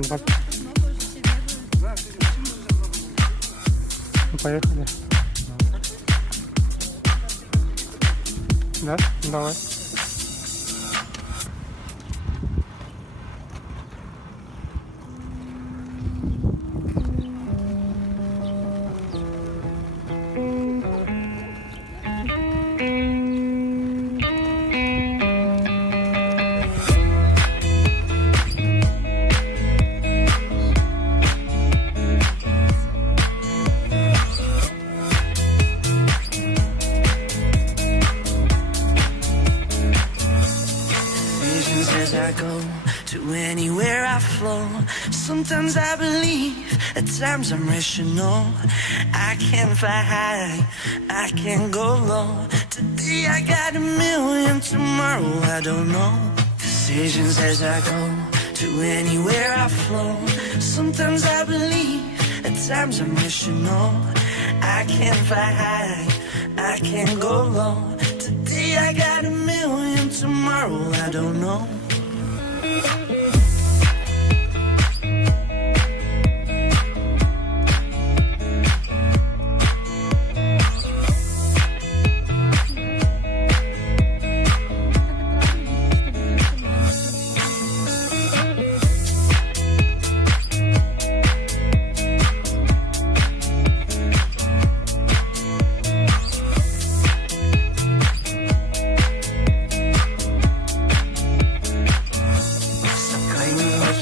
Ну, поехали. Да? Давай. As I go to anywhere I flow, sometimes I believe, at times I'm rational. I can fly high, I can go low. Today I got a million, tomorrow I don't know. Decisions as I go to anywhere I flow. Sometimes I believe, at times I'm rational. I can fly high, I can go low. Today I got a million, tomorrow I don't know.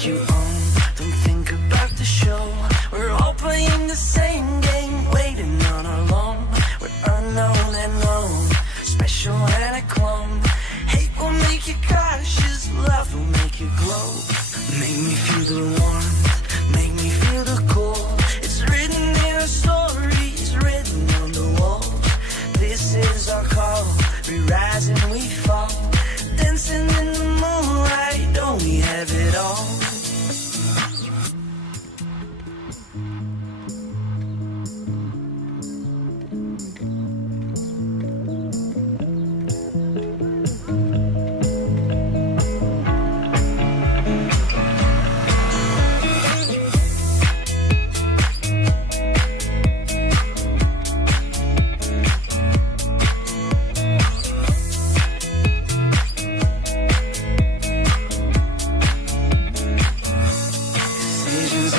You own, don't think about the show. We're all playing the same game, waiting on our loan. We're unknown and known, special and a clone. Hate will make you cautious, love will make you glow. Make me feel the warmth, make me feel the cold. It's written in our stories, written on the wall. This is our call, we rise and we fall. Dancing in the moonlight, don't we have it all?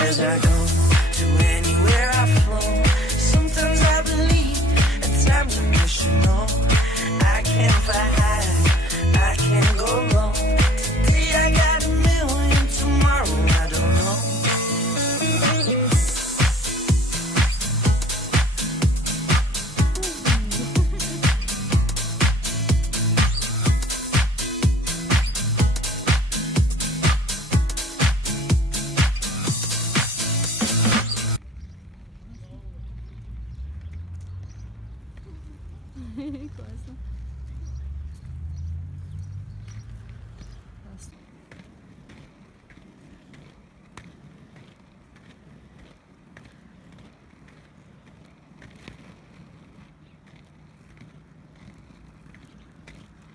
As I go to anywhere I flow, sometimes I believe, at times I'm rational. I can fly high, I can go low. Today I got a million, tomorrow I don't know. Классно.